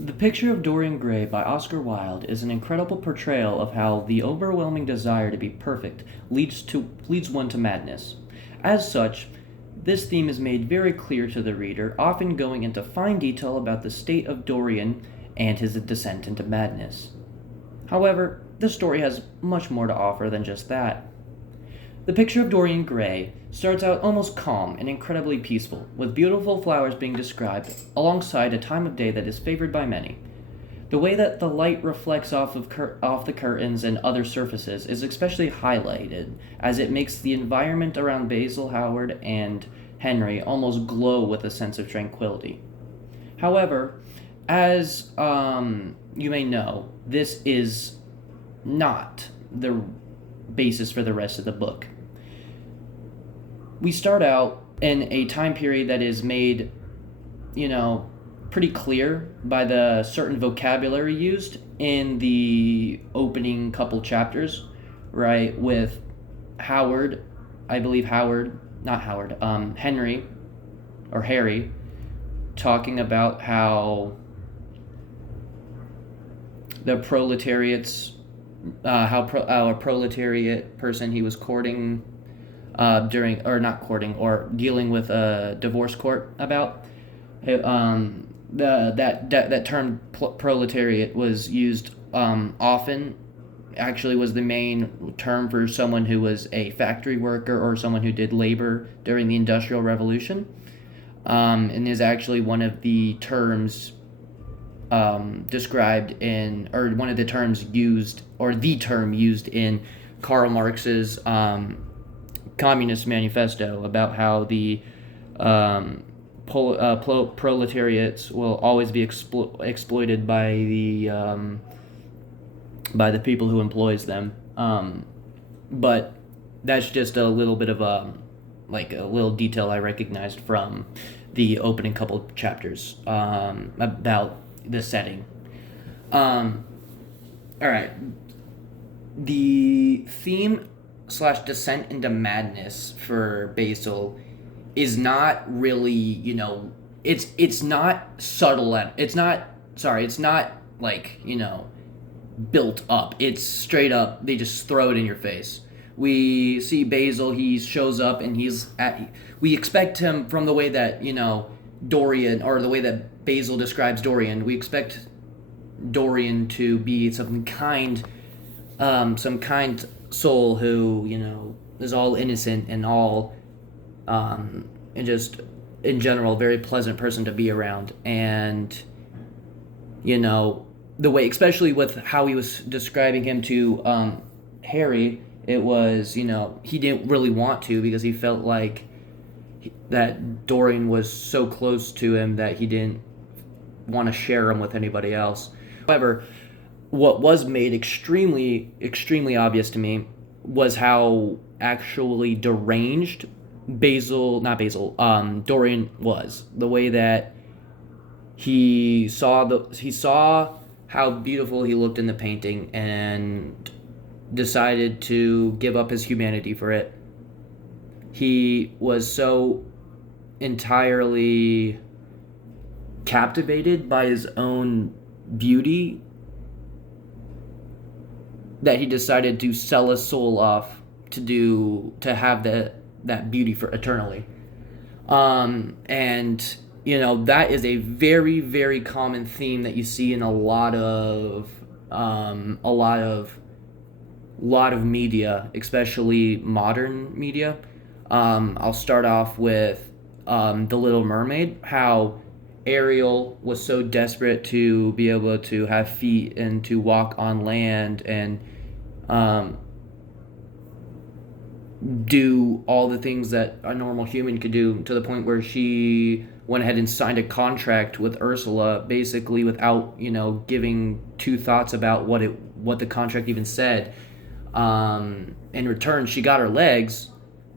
The Picture of Dorian Gray by Oscar Wilde is an incredible portrayal of how the overwhelming desire to be perfect leads one to madness. As such, this theme is made very clear to the reader, often going into fine detail about the state of Dorian and his descent into madness. However, this story has much more to offer than just that. The Picture of Dorian Gray starts out almost calm and incredibly peaceful, with beautiful flowers being described alongside a time of day that is favored by many. The way that the light reflects off the curtains and other surfaces is especially highlighted, as it makes the environment around Basil, Howard, and Henry almost glow with a sense of tranquility. However, as you may know, this is not the basis for the rest of the book. We start out in a time period that is made, pretty clear by the certain vocabulary used in the opening couple chapters, right? With Howard, I believe not Howard, Henry, or Harry, talking about how the proletariats a proletariat person he was courting during, or not courting, or dealing with a divorce court about. That term proletariat was used often. Actually, was the main term for someone who was a factory worker or someone who did labor during the Industrial Revolution, and is actually one of the terms described in, or one of the terms used, or the term used in Karl Marx's Communist Manifesto, about how the proletariats will always be exploited by the people who employs them. But that's just a little bit of a little detail I recognized from the opening couple chapters about the setting. All right. The theme / descent into madness for Basil is not really, it's not subtle. It's not built up. It's straight up, they just throw it in your face. We see Basil, he shows up and we expect him, from the way that, Dorian, or the way that Basil describes Dorian, we expect Dorian to be some kind soul who, is all innocent and all, and just, in general, very pleasant person to be around. And, the way, especially with how he was describing him to Harry, it was, he didn't really want to, because he felt like that Dorian was so close to him that he didn't want to share him with anybody else. However, what was made extremely, extremely obvious to me was how actually deranged Dorian was. The way that he saw how beautiful he looked in the painting and decided to give up his humanity for it. He was so entirely captivated by his own beauty that he decided to sell his soul off to have that beauty for eternally. And that is a very, very common theme that you see in a lot of media, especially modern media. I'll start off with The Little Mermaid, how Ariel was so desperate to be able to have feet and to walk on land and do all the things that a normal human could do, to the point where she went ahead and signed a contract with Ursula, basically without, giving two thoughts about what the contract even said. In return, she got her legs,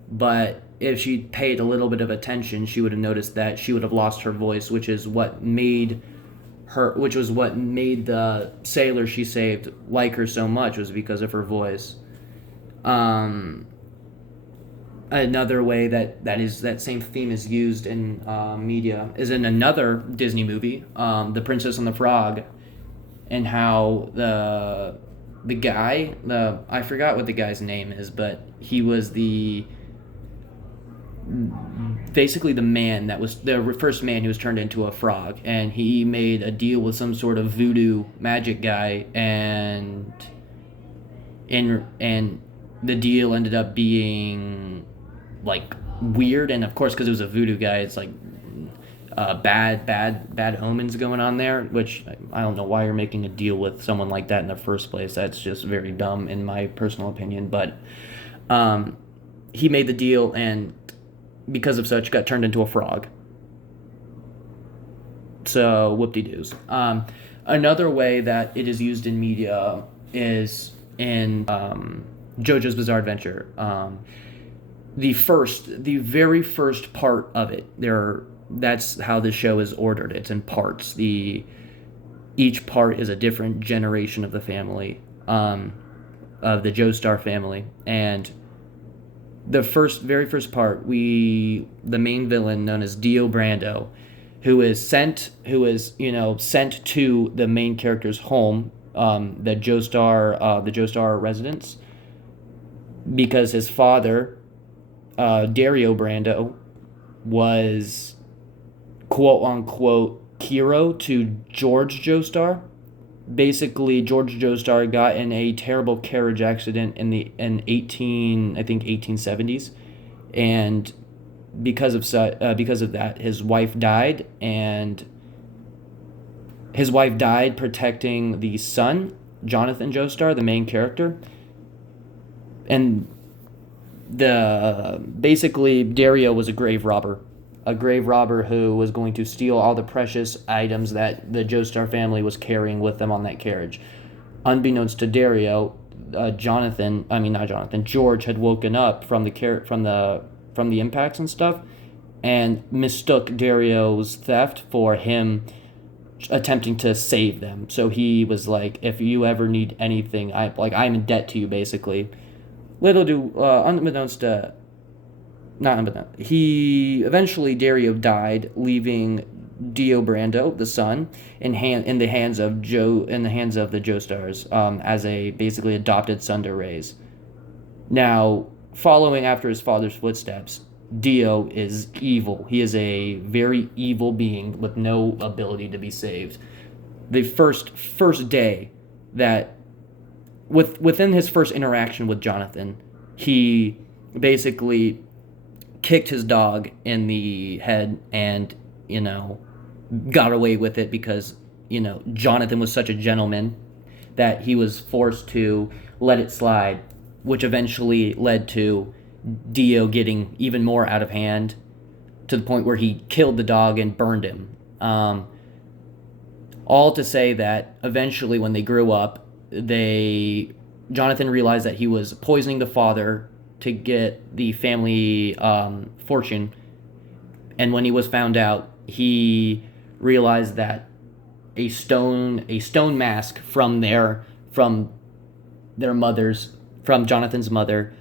but if she paid a little bit of attention, she would have noticed that she would have lost her voice, which was what made the sailor she saved like her so much, was because of her voice. Another way that same theme is used in media is in another Disney movie, The Princess and the Frog, and how the guy, I forgot what the guy's name is, but he was basically the man that was the first man who was turned into a frog, and he made a deal with some sort of voodoo magic guy, and the deal ended up being like weird, and of course because it was a voodoo guy, it's like bad omens going on there, which I don't know why you're making a deal with someone like that in the first place. That's just very dumb in my personal opinion, but he made the deal, and because of such got turned into a frog. So whoop-de-doos. Another way that it is used in media is in JoJo's Bizarre Adventure. The very first part of it, that's how the show is ordered. It's in parts. Each part is a different generation of the family, of the Joestar family, and the very first part, the main villain known as Dio Brando, who is sent to the main character's home, the Joestar residence, because his father, Dario Brando, was quote unquote hero to George Joestar. Basically, George Joestar got in a terrible carriage accident in 1870s, and because of that, his wife died, and his wife died protecting the son, Jonathan Joestar, the main character, and basically Dario was a grave robber who was going to steal all the precious items that the Joestar family was carrying with them on that carriage. Unbeknownst to Dario, George had woken up from the impacts and stuff, and mistook Dario's theft for him attempting to save them. So he was like, "If you ever need anything, I'm in debt to you," basically. Dario died, leaving Dio Brando, the son, in the hands of the Joestars, as a basically adopted son to raise. Now, following after his father's footsteps, Dio is evil. He is a very evil being with no ability to be saved. The first day that, within his first interaction with Jonathan, he basically kicked his dog in the head and, got away with it because, Jonathan was such a gentleman that he was forced to let it slide, which eventually led to Dio getting even more out of hand, to the point where he killed the dog and burned him. All to say that eventually when they grew up, Jonathan realized that he was poisoning the father to get the family fortune, and when he was found out, he realized that a stone mask from Jonathan's mother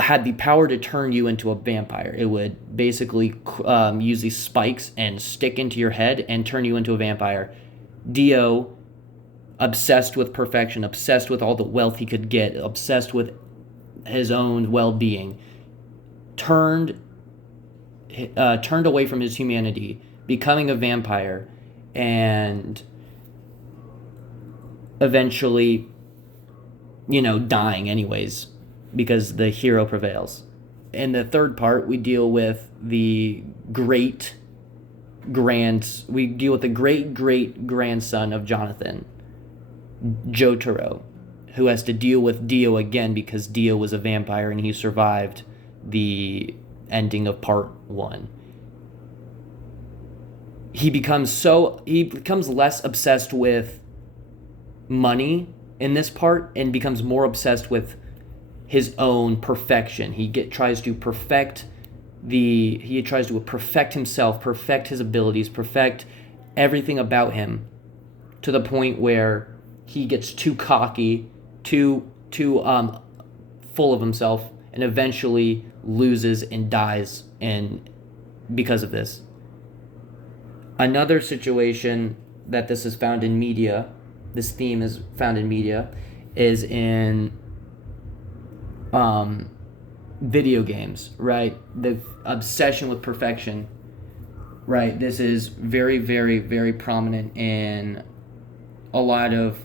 had the power to turn you into a vampire. It would basically use these spikes and stick into your head and turn you into a vampire. Dio, obsessed with perfection, obsessed with all the wealth he could get, obsessed with his own well-being, turned away from his humanity, becoming a vampire, and eventually, dying anyways, because the hero prevails. In the third part, we deal with the great grandson of Jonathan, Jotaro, who has to deal with Dio again because Dio was a vampire and he survived the ending of part 1. He becomes less obsessed with money in this part and becomes more obsessed with his own perfection. He tries to perfect himself, perfect his abilities, perfect everything about him, to the point where he gets too cocky, too full of himself, and eventually loses and dies because of this. Another situation that this is found in media, this theme is found in media, is in video games, right? The obsession with perfection, right? This is very, very, very prominent in a lot of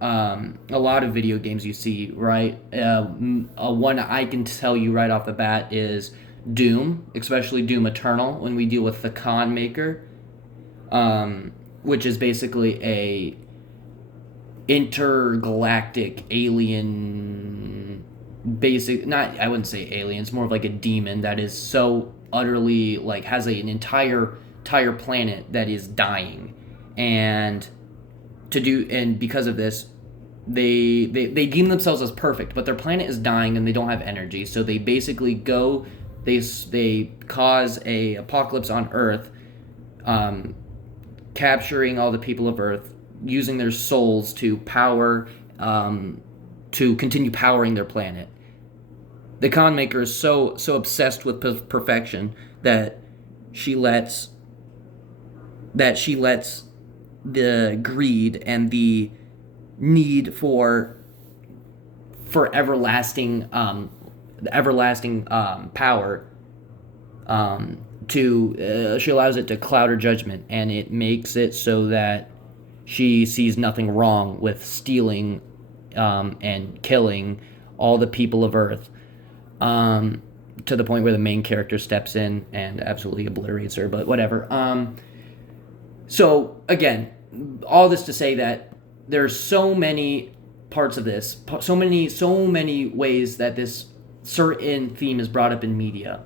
video games you see, right? One I can tell you right off the bat is Doom, especially Doom Eternal, when we deal with the Con Maker, which is basically a intergalactic alien, I wouldn't say alien, it's more of like a demon that is so utterly, like, has an entire planet that is dying, and because of this, they deem themselves as perfect, but their planet is dying and they don't have energy, so they basically they cause a apocalypse on Earth, capturing all the people of Earth, using their souls to continue powering their planet. The Con Maker is so obsessed with perfection that she lets the greed and the need for everlasting power she allows it to cloud her judgment, and it makes it so that she sees nothing wrong with stealing and killing all the people of Earth, to the point where the main character steps in and absolutely obliterates her, but whatever. So, again, all this to say that there's so many parts of this, so many ways that this certain theme is brought up in media.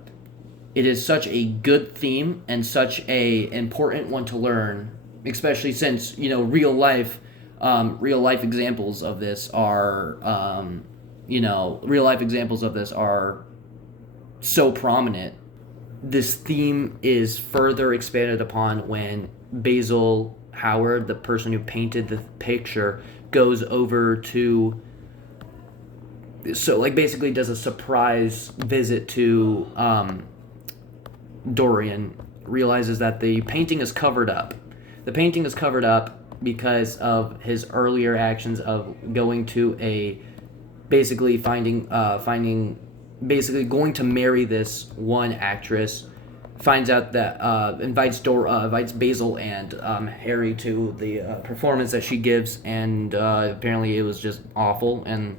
It is such a good theme and such a important one to learn, especially since, real life examples of this are, so prominent. This theme is further expanded upon when Basil Howard, the person who painted the picture, goes over to, basically does a surprise visit to Dorian, realizes that the painting is covered up. The painting is covered up because of his earlier actions of going to going to marry this one actress, finds out that invites Basil and Harry to the performance that she gives, and apparently it was just awful, and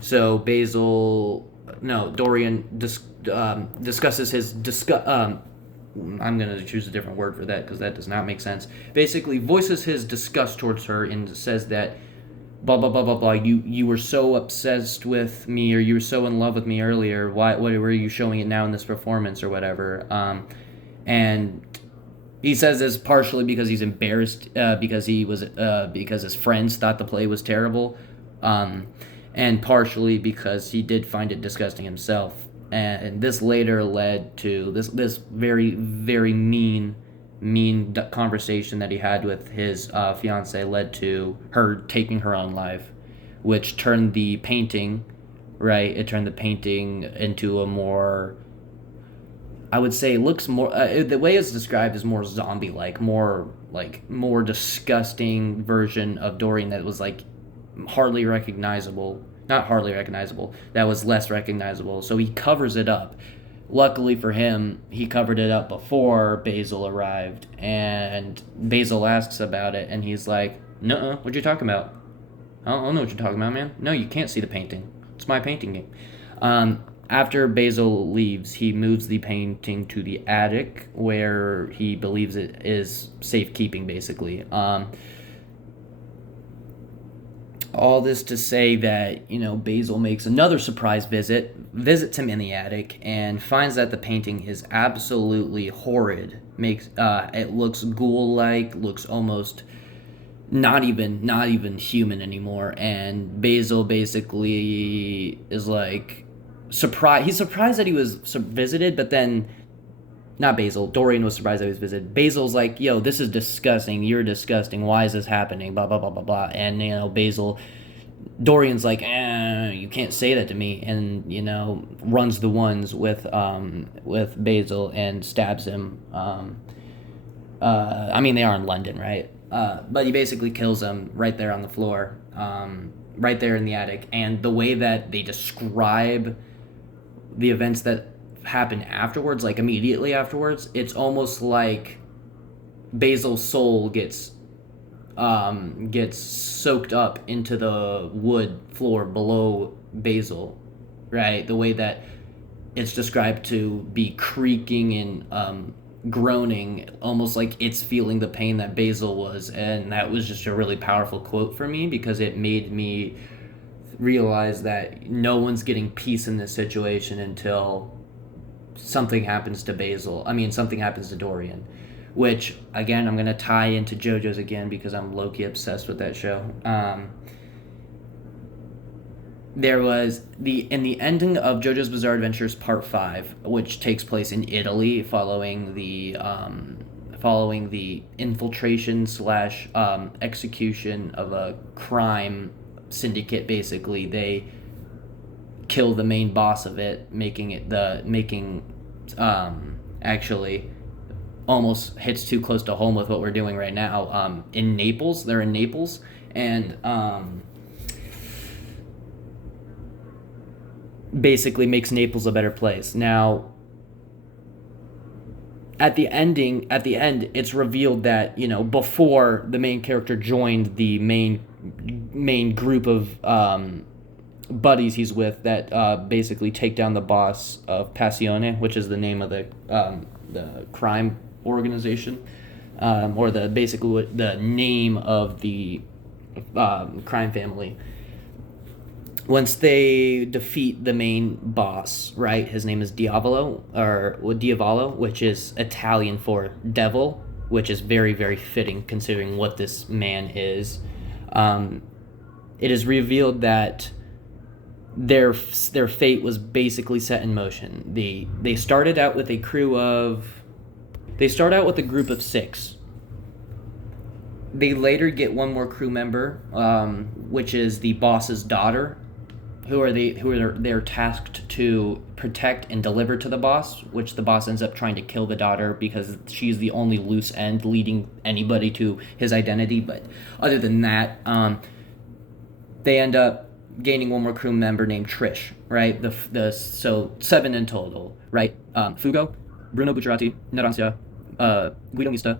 so Dorian discusses his I'm going to choose a different word for that because that does not make sense. Basically voices his disgust towards her and says that blah blah blah blah blah, you were so obsessed with me, or you were so in love with me earlier, what were you showing it now in this performance or whatever, and he says this partially because he's embarrassed because his friends thought the play was terrible, and partially because he did find it disgusting himself. And this later led to this very, very mean conversation that he had with his fiancée, led to her taking her own life, which turned the painting, right? It turned the painting into a more, I would say, looks more, the way it's described is more zombie-like, more disgusting version of Dorian that was hardly recognizable. Not hardly recognizable, that was less recognizable. So he covers it up. Luckily for him, he covered it up before Basil arrived, and Basil asks about it, and he's like, "Nuh-uh, what you talking about? I don't know what you're talking about, man. No, you can't see the painting. It's my painting game." After Basil leaves, he moves the painting to the attic, where he believes it is safekeeping, basically. All this to say that, Basil makes another surprise visits him in the attic, and finds that the painting is absolutely horrid. It looks ghoul-like, looks almost not even human anymore, and Basil basically is surprised. He's surprised that he was visited, but then not Basil. Dorian was surprised that he was visited. Basil's like, "Yo, this is disgusting. You're disgusting. Why is this happening? Blah, blah, blah, blah, blah." And, Basil Dorian's like, you can't say that to me, and runs the ones with Basil and stabs him. I mean, they are in London, right? But he basically kills him right there on the floor, right there in the attic. And the way that they describe the events that happen afterwards, like immediately afterwards, it's almost like Basil's soul gets soaked up into the wood floor below Basil, right? The way that it's described to be creaking and groaning, almost like it's feeling the pain that Basil was. And that was just a really powerful quote for me, because it made me realize that no one's getting peace in this situation until something happens to Basil. I mean, something happens to Dorian. Which, again, I'm going to tie into JoJo's again because I'm low-key obsessed with that show. There was in the ending of JoJo's Bizarre Adventures Part 5, which takes place in Italy following the infiltration / execution of a crime syndicate. Basically, they kill the main boss of it, actually almost hits too close to home with what we're doing right now. In Naples, they're in Naples, and basically makes Naples a better place. Now, at the end, it's revealed that before the main character joined the main group of buddies he's with that basically take down the boss of Passione, which is the name of the crime organization, or basically the name of the crime family. Once they defeat the main boss, right? His name is Diavolo, which is Italian for devil, which is very, very fitting considering what this man is. It is revealed that their fate was basically set in motion. They started out with a group of 6. They later get one more crew member, which is the boss's daughter, they're tasked to protect and deliver to the boss, which the boss ends up trying to kill the daughter because she's the only loose end leading anybody to his identity. But other than that, they end up gaining one more crew member named Trish, right? So 7 in total, right? Fugo, Bruno Bucciarati, Nerancia, Guido Mista,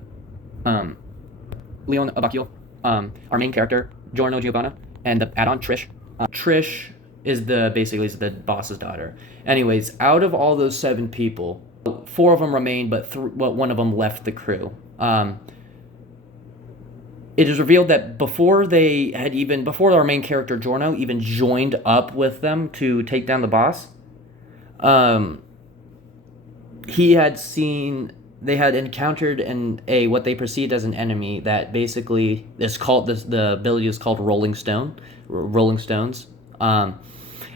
Leon Abacchio, our main character, Giorno Giovanna, and the add-on Trish. Trish is basically the boss's daughter. Anyways, out of all those 7 people, 4 of them remained, but one of them left the crew. It is revealed that before our main character Giorno even joined up with them to take down the boss, they had encountered what they perceived as an enemy that basically is called, the ability is called Rolling Stones,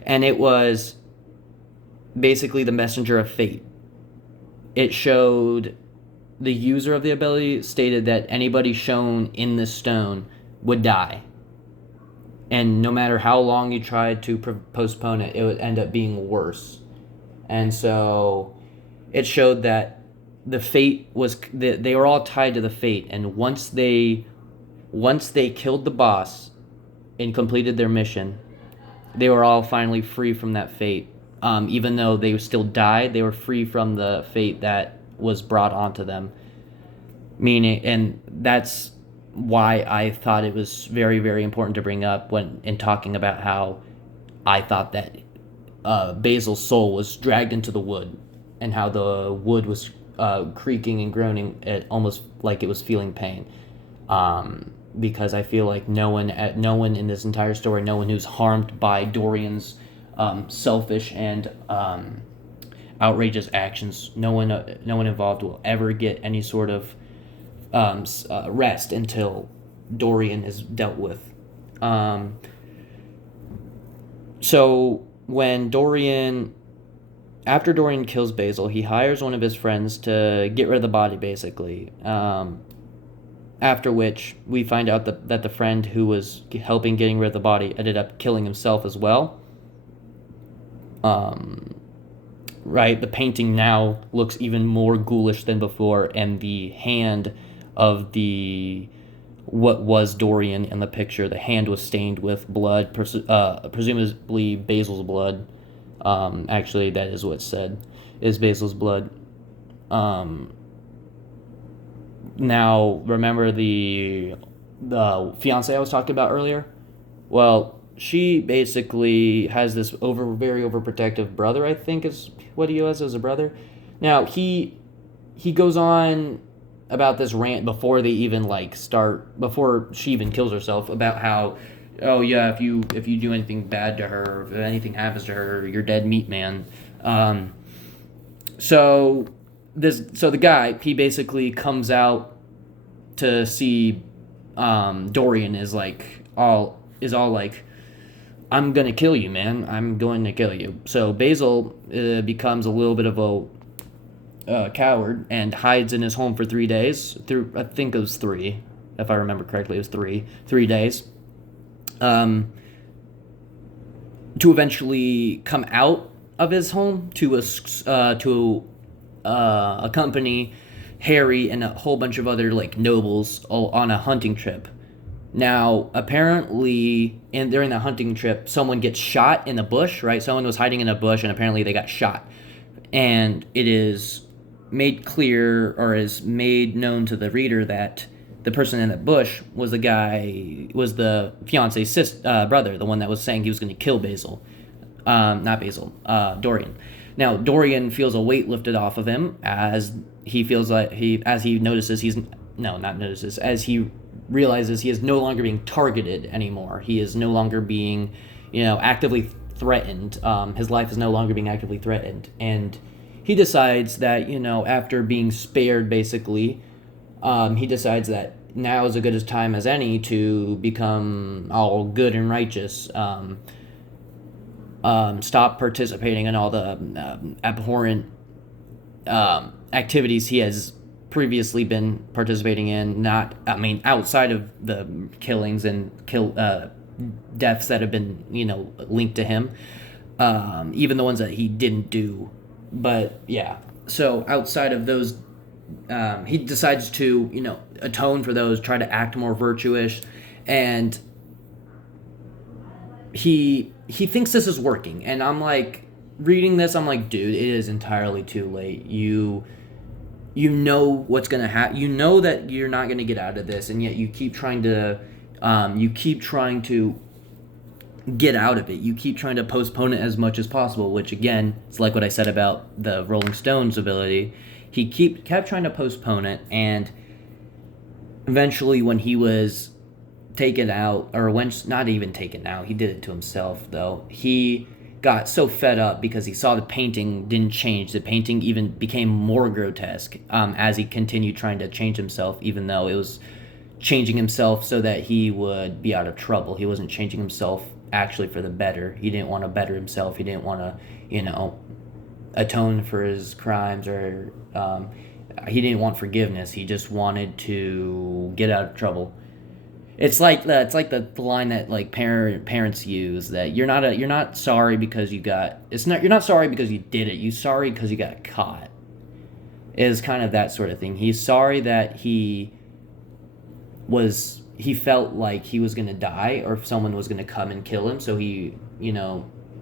and it was basically the messenger of fate. It showed the user of the ability stated that anybody shown in this stone would die. And no matter how long you tried to postpone it, it would end up being worse. And so it showed that the fate was, they were all tied to the fate. And once they killed the boss and completed their mission, they were all finally free from that fate. Even though they still died, they were free from the fate that was brought onto them. And that's why I thought it was very, very important to bring up in talking about how I thought that Basil's soul was dragged into the wood, and how the wood was creaking and groaning, almost like it was feeling pain. Because I feel like no one in this entire story, no one who's harmed by Dorian's selfish and outrageous actions, no one involved will ever get any sort of rest until Dorian is dealt with. So after Dorian kills Basil, he hires one of his friends to get rid of the body, basically. After which, we find out that the friend who was helping getting rid of the body ended up killing himself as well. Right, the painting now looks even more ghoulish than before, and the hand of the what was Dorian in the picture, the hand was stained with blood, presumably Basil's blood. Actually, that is what's said, is Basil's blood. Now, remember the fiance I was talking about earlier? Well, she basically has this very overprotective brother, I think is what he has as a brother. Now, he goes on about this rant before they even before she even kills herself, about how, oh yeah, if you do anything bad to her, if anything happens to her, you're dead meat, man. So the guy, he basically comes out to see Dorian is all like, I'm gonna kill you, man. I'm going to kill you. So Basil becomes a little bit of a coward and hides in his home for 3 days. I think it was 3, if I remember correctly. It was 3 days. To eventually come out of his home to accompany Harry and a whole bunch of other nobles on a hunting trip. Now, apparently, during the hunting trip, someone gets shot in the bush, right? Someone was hiding in a bush, and apparently they got shot. And it is made clear, or is made known to the reader, that the person in the bush was the fiance's brother, the one that was saying he was going to kill Basil. Not Basil, Dorian. Now, Dorian feels a weight lifted off of him as he realizes he is no longer being targeted anymore. He is no longer being, actively threatened. His life is no longer being actively threatened. And he decides that, after being spared, basically, he decides that now is as good a time as any to become all good and righteous. Stop participating in all the abhorrent activities he has previously been participating in, outside of the killings and deaths that have been, linked to him, even the ones that he didn't do. But yeah, so outside of those, he decides to, atone for those, try to act more virtuous, and he thinks this is working. And I'm like, reading this, I'm like, dude, it is entirely too late. You know what's gonna happen. You know that you're not gonna get out of this, and yet you keep trying to get out of it. You keep trying to postpone it as much as possible, which again, it's like what I said about the Rolling Stones ability. He kept trying to postpone it, and eventually, when he was taken out, or when not even taken out, he did it to himself though. He got so fed up because he saw the painting didn't change. The painting even became more grotesque as he continued trying to change himself, even though it was changing himself so that he would be out of trouble. He wasn't changing himself actually for the better. He didn't want to better himself. He didn't want to, atone for his crimes, or he didn't want forgiveness. He just wanted to get out of trouble. It's like the line that parents use, that you're not sorry because you're not sorry because you did it. You're sorry because you got caught. It is kind of that sort of thing. He's sorry that he felt like he was gonna die, or if someone was gonna come and kill him. So he,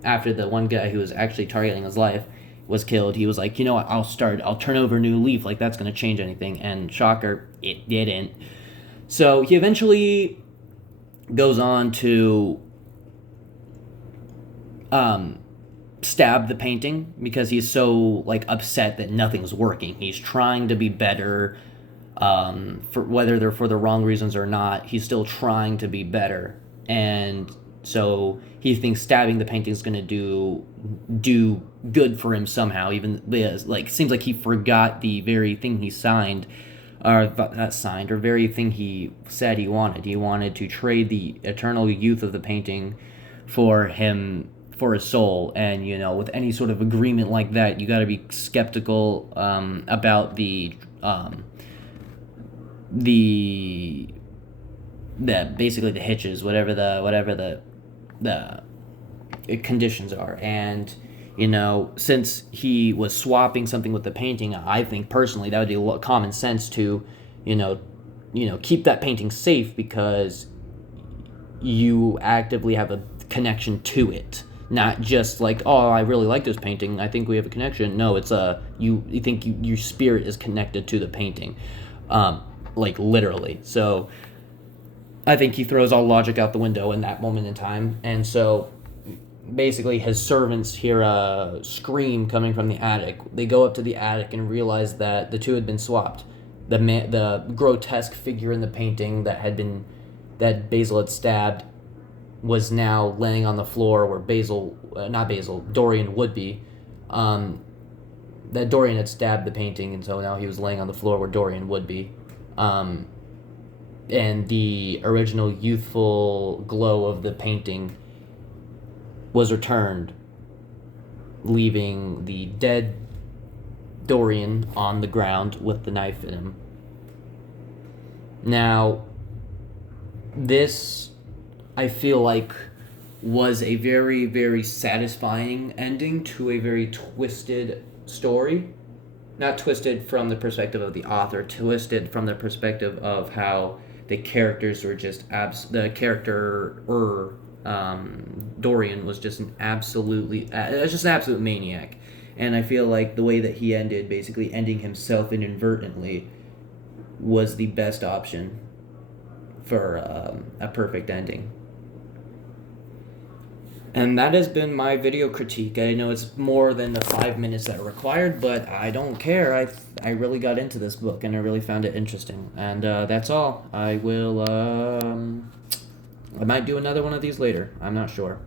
after the one guy who was actually targeting his life was killed, he was like, what, I'll turn over a new leaf, like that's gonna change anything. And shocker, it didn't. So he eventually goes on to stab the painting because he's so upset that nothing's working. He's trying to be better, for whether they're for the wrong reasons or not. He's still trying to be better, and so he thinks stabbing the painting is going to do good for him somehow. Even seems like he forgot the very thing he signed. Or not signed, or very thing he said he wanted. He wanted to trade the eternal youth of the painting for his soul. And, with any sort of agreement like that, you got to be skeptical about the the basically the hitches, whatever the conditions are. And since he was swapping something with the painting, I think personally that would be common sense to keep that painting safe, because you actively have a connection to it, not just like, oh, I really like this painting, I think we have a connection. No, it's you think your spirit is connected to the painting, like literally. So I think he throws all logic out the window in that moment in time. And so basically his servants hear a scream coming from the attic. They go up to the attic and realize that the two had been swapped. The grotesque figure in the painting that Basil had stabbed was now laying on the floor where Dorian would be. That Dorian had stabbed the painting, and so now he was laying on the floor where Dorian would be. And the original youthful glow of the painting was returned, leaving the dead Dorian on the ground with the knife in him. Now, this, I feel like, was a very, very satisfying ending to a very twisted story. Not twisted from the perspective of the author, twisted from the perspective of how the characters were just the character Dorian was just an absolute maniac. And I feel like the way that he ended, basically ending himself inadvertently, was the best option for a perfect ending. And that has been my video critique. I know it's more than the 5 minutes that are required, but I don't care. I really got into this book, and I really found it interesting. And that's all. I might do another one of these later. I'm not sure.